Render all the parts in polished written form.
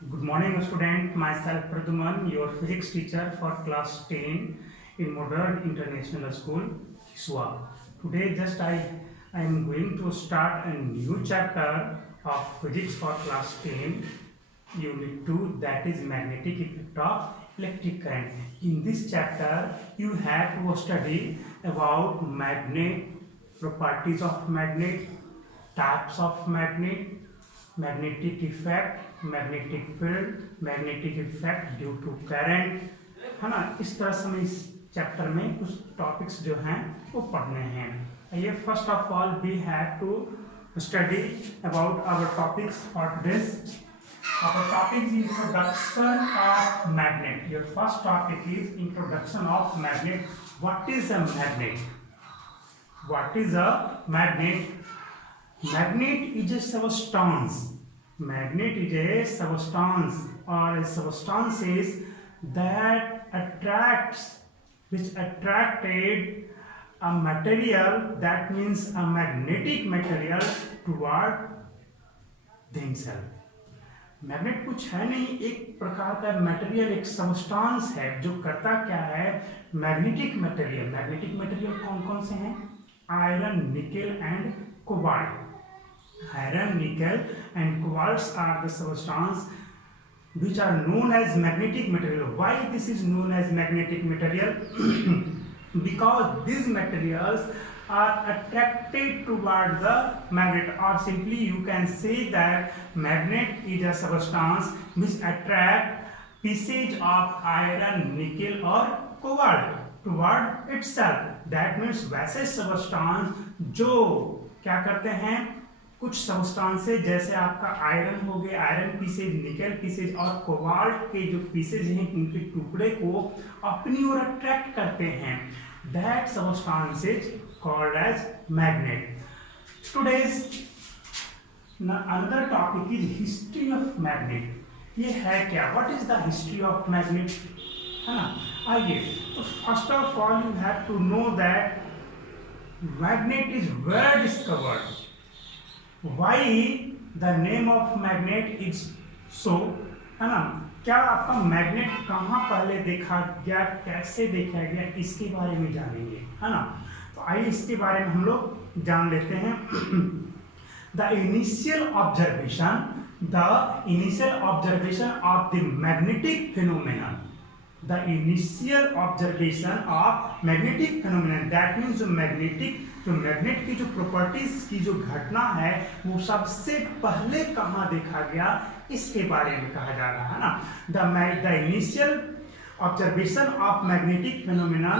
Good morning, student. Myself Praduman, your physics teacher for class 10 in Modern International School, Hiswa. Today, I am going to start a new chapter of physics for class 10, unit 2, that is magnetic effect of electric current. In this chapter, you have to study about magnet, properties of magnet, types of magnet, magnetic effect, magnetic field, magnetic effect due to current, है ना। इस तरह से हमें इस chapter में कुछ topics जो हैं वो पढ़ने हैं। ये first of all we have to study about our topics for this. Our topic is introduction of magnet. Your first topic is introduction of magnet. What is a magnet? What is a magnet? Magnet is a substance. Magnet is a substance, or a substance is that attracts, which attracted a material, that means a magnetic material, toward themselves. Magnet कुछ है नहीं, एक प्रकार का material, एक substance है जो करता क्या है? Magnetic material. मैग्नेटिक मटेरियल कौन कौन से हैं? Iron, nickel and cobalt. Iron, nickel and quartz are the substances which are known as magnetic material. Why this is known as magnetic material? Because these materials are attracted toward the magnet, or simply you can say that magnet is a substance which attract pieces of iron, nickel or cobalt toward itself. That means वैसे substance जो क्या करते हैं, कुछ substances जैसे आपका iron हो गया, आयरन पीसेज, निकेल पीसेज और कोबाल्ट के जो पीसेज हैं उनके टुकड़े को अपनी ओर अट्रैक्ट करते हैं। That substances called as magnet. Today's another topic is history of magnet. ये है क्या? What is the history of magnet, है ना। आइए, तो first of all you have to know that magnet is where discovered. Why the name of magnet is so, है ना। क्या आपका मैग्नेट कहाँ पहले देखा गया, कैसे देखा गया, इसके बारे में जानेंगे, है ना। तो आइए इसके बारे में हम लोग जान लेते हैं। The initial observation of the magnetic phenomenon. The initial observation of magnetic phenomenon, that means जो मैग्नेट की जो प्रॉपर्टीज की जो घटना है वो सबसे पहले कहाँ देखा गया, इसके बारे में कहा जा रहा है ना। The initial observation of magnetic phenomenon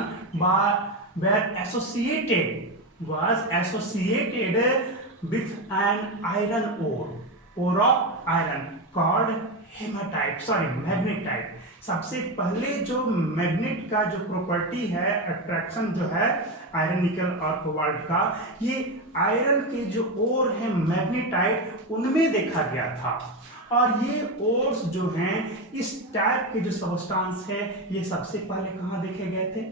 was associated with an iron ore of iron called magnetite। सबसे पहले जो मैग्नेट का जो प्रॉपर्टी है, अट्रैक्शन जो है आयरन, निकल और कोबाल्ट का, ये आयरन के जो ओर है मैग्नेटाइट, उनमें देखा गया था। और ये ओर्स जो हैं, इस टाइप के जो सबस्टांस है, ये सबसे पहले कहाँ देखे गए थे?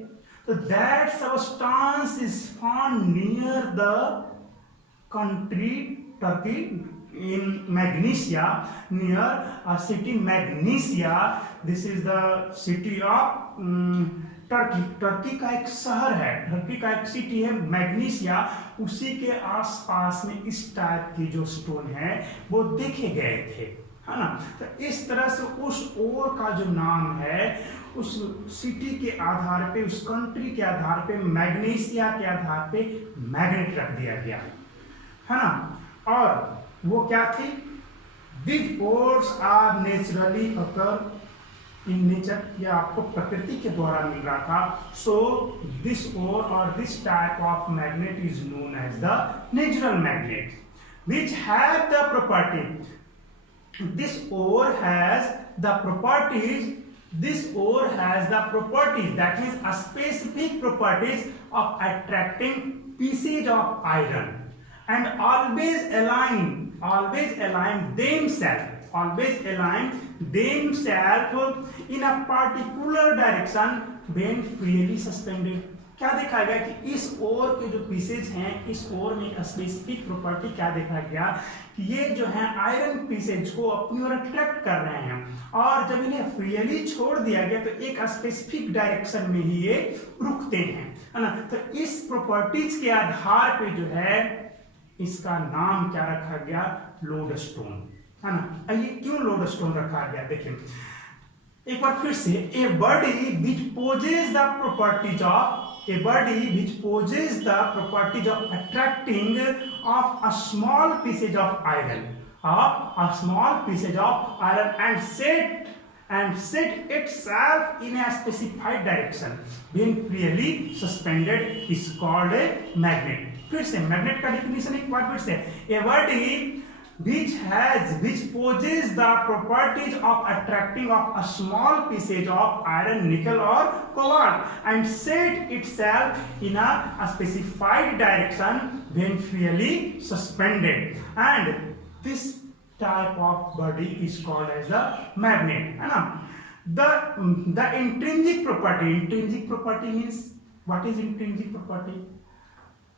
तो that substance is found near the country Turkey, in Magnesia, near a city Magnesia. This is the city of Turkey. Turkey का एक शहर है, टर्की का एक सिटी है मैग्नीशिया, उसी के आसपास में इस टाइप की जो स्टोन है वो देखे गए थे, है ना। तो इस तरह से उस ओर का जो नाम है, उस सिटी के आधार पे, उस कंट्री के आधार पे, मैग्नीशिया के आधार पे मैग्नेट रख दिया गया, है ना। और वो क्या थी? These ores are naturally occur in nature, यह आपको प्रकृति के द्वारा मिल रहा था। So this ore or this type of magnet is known as the natural magnet, which have the property. This ore has the properties. This ore has the properties, that means a specific properties of attracting pieces of iron and always align themselves in a particular direction when freely suspended, क्या देखा गया कि इस ओर के जो pieces हैं, इस ओर में एक स्पेसिफिक प्रॉपर्टी क्या देखा गया कि ये जो है आयरन पीसेज को अपनी ओर अट्रैक्ट कर रहे हैं, और जब इन्हें फ्रीली छोड़ दिया गया तो एक स्पेसिफिक डायरेक्शन में ही ये रुकते हैं, है ना। तो इस प्रॉपर्टीज के आधार पे जो है इसका नाम क्या रखा गया, लोडस्टोन, है ना। ये क्यों लोडस्टोन रखा गया, देखिए एक बार फिर से, a body which possesses the properties of attracting of a small piece of iron and set itself in a specified direction when freely suspended is called a magnet. फिर से मैग्नेट का डेफिनेशन एक बार फिर से, a body which possesses the properties of attracting of a small piece of iron, nickel or cobalt and set itself in a specified direction when freely suspended, and this type of body is called as the magnet, है ना। The intrinsic property means, what is intrinsic property?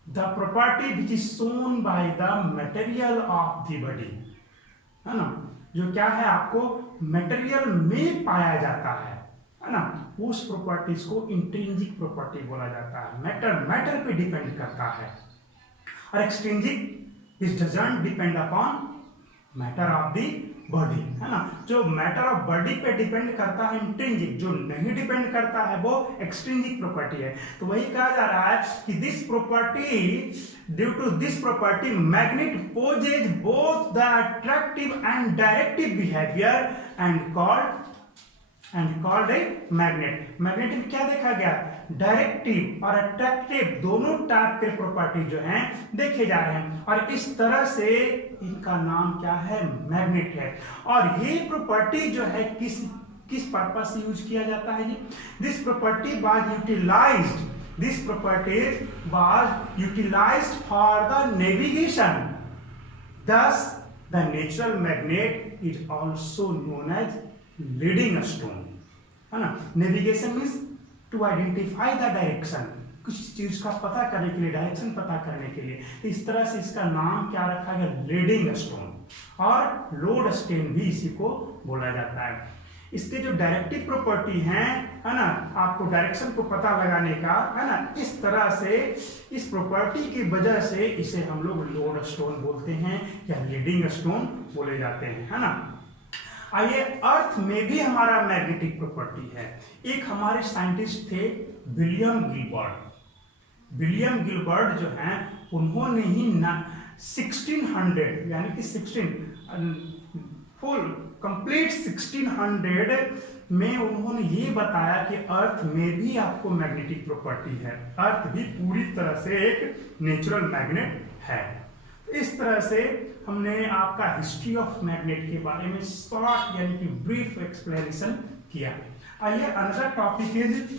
The property which is shown by the material of the body, है ना, जो क्या है आपको material में पाया जाता है ना, उस प्रॉपर्टीज को इंट्रिंसिक प्रॉपर्टी बोला जाता है। मैटर पे डिपेंड करता है, और extrinsic is doesn't depend upon matter of the body, है ना। जो मैटर ऑफ बॉडी पे डिपेंड करता है इंट्रिंसिक, जो नहीं डिपेंड करता है वो एक्सट्रिंसिक प्रॉपर्टी है। तो वही कहा जा रहा है कि this property, due to this property magnet possesses both the attractive and directive behaviour and called a magnet. Magnet में क्या देखा गया, डायरेक्टिव और अट्रैक्टिव दोनों टाइप के प्रॉपर्टी जो हैं देखे जा रहे हैं, और इस तरह से इनका नाम क्या है, मैग्नेट है। और ये प्रॉपर्टी जो है किस पर्पस से यूज किया जाता है जी, this property was utilized for the navigation, thus the natural magnet is also known as leading stone, है ना। Navigation means to identify the direction, कुछ चीज का पता करने के लिए, डायरेक्शन पता करने के लिए, इस तरह से इसका नाम क्या रखा गया, लीडिंग स्टोन, और लोड स्टेन भी इसी को बोला जाता है। इसके जो डायरेक्टिव प्रॉपर्टी हैं, है ना, आपको डायरेक्शन को पता लगाने का, है ना, इस तरह से इस प्रॉपर्टी की वजह से इसे हम लोग लोड स्टोन बोलते हैं या लीडिंग स्टोन बोले जाते हैं, है ना। आइए, अर्थ में भी हमारा मैग्नेटिक प्रॉपर्टी है। एक हमारे साइंटिस्ट थे विलियम गिलबर्ट जो हैं, उन्होंने ही 1600 यानी कि 1600 में उन्होंने ये बताया कि अर्थ में भी आपको मैग्नेटिक प्रॉपर्टी है, अर्थ भी पूरी तरह से एक नेचुरल मैग्नेट है। इस तरह से हमने आपका हिस्ट्री ऑफ मैग्नेट के बारे में शॉर्ट यानी कि ब्रीफ एक्सप्लेनेशन किया। आइए, another topic is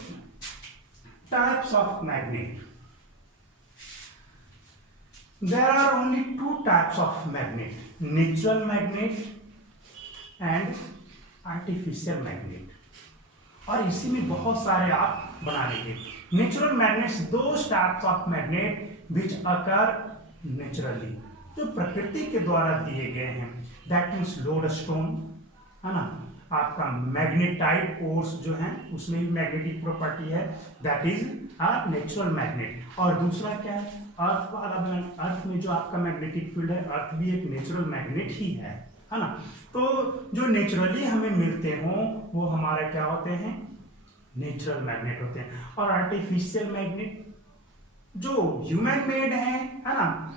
types of magnet. There are only two types of magnet, natural magnet and artificial magnet, और इसी में बहुत सारे आप बना लेंगे। Natural magnets those types of magnet which occur naturally, जो प्रकृति के द्वारा दिए गए हैं, दैट मीन्स लोड स्टोन, है ना। आपका मैग्नेटाइट ओर्स जो है उसमें भी मैग्नेटिक प्रॉपर्टी है, that is a natural magnet. और दूसरा क्या है, अर्थ वाला, अर्थ में जो आपका मैग्नेटिक फील्ड है, अर्थ भी एक नेचुरल मैग्नेट ही है ना। तो जो नेचुरली हमें मिलते हों वो हमारे क्या होते हैं, नेचुरल मैग्नेट होते हैं। और आर्टिफिशियल मैग्नेट जो ह्यूमन मेड है ना,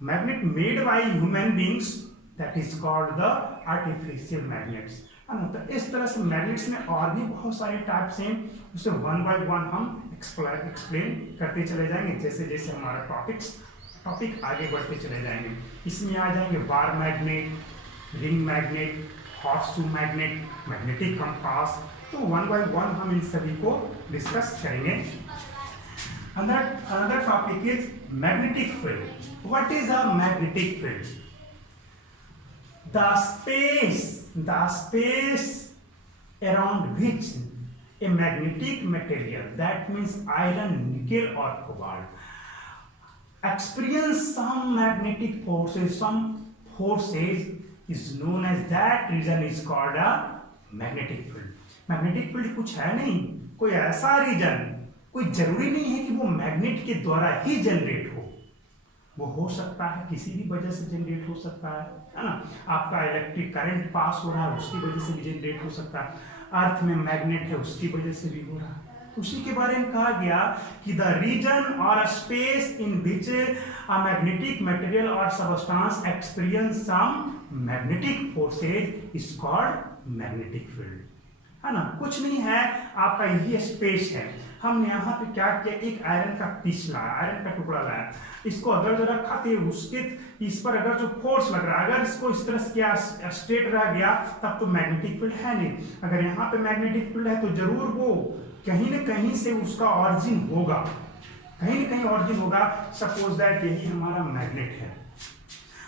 magnet made by human beings, that is called the artificial magnets, है ना। तो इस तरह से मैग्नेट्स में और भी बहुत सारे टाइप्स हैं, उसे वन बाय वन हम एक्सप्लेन करते चले जाएंगे जैसे जैसे हमारा टॉपिक आगे बढ़ते चले जाएंगे। इसमें आ जाएंगे bar magnet, ring magnet, horseshoe magnet, magnetic compass. तो वन बाय वन हम इन सभी को डिस्कस करेंगे। Another topic is magnetic field. What is a magnetic field? The space around which a magnetic material, that means iron, nickel or cobalt, experience some magnetic forces, some forces is known as, that region is called a magnetic field. Magnetic field कुछ है नहीं, कोई ऐसा reason, कोई जरूरी नहीं है कि वो मैग्नेट के द्वारा ही जनरेट हो, वो हो सकता है किसी भी वजह से जनरेट हो सकता है ना। आपका इलेक्ट्रिक करंट पास हो रहा है उसकी वजह से भी जनरेट हो सकता है, अर्थ में मैग्नेट है उसकी वजह से भी हो रहा है। उसी के बारे में कहा गया कि the region or space in which a magnetic material or substance experience some magnetic forces is called magnetic field, है ना। कुछ नहीं है, आपका यही स्पेस है। हमने यहाँ पे क्या किया, एक आयरन का पीस लाया, आयरन का टुकड़ा लाया, इसको अगर जो रखा थे उसके इस पर अगर जो फोर्स लग रहा है, अगर इसको इस तरह से किया स्ट्रेट रह गया तब तो मैग्नेटिक फील्ड है नहीं। अगर यहाँ पे मैग्नेटिक फील्ड है तो जरूर वो कहीं न कहीं से उसका ऑरिजिन होगा, कहीं न कहीं ऑरिजिन होगा। सपोज दैट यही हमारा मैग्नेट है,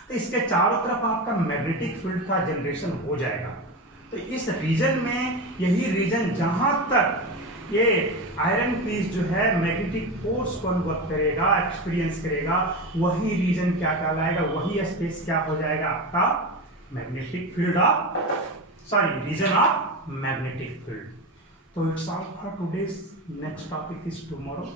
तो इसके चारों तरफ आपका मैग्नेटिक फील्ड का जनरेशन हो जाएगा। तो इस रीजन में, यही रीजन जहां तक ये आयरन पीस जो है मैग्नेटिक फोर्स को अनुभव करेगा, एक्सपीरियंस करेगा, वही रीजन क्या कहलाएगा, वही स्पेस क्या हो जाएगा, आपका magnetic field of, sorry, region of magnetic field. तो it's all for today's, next topic is tomorrow.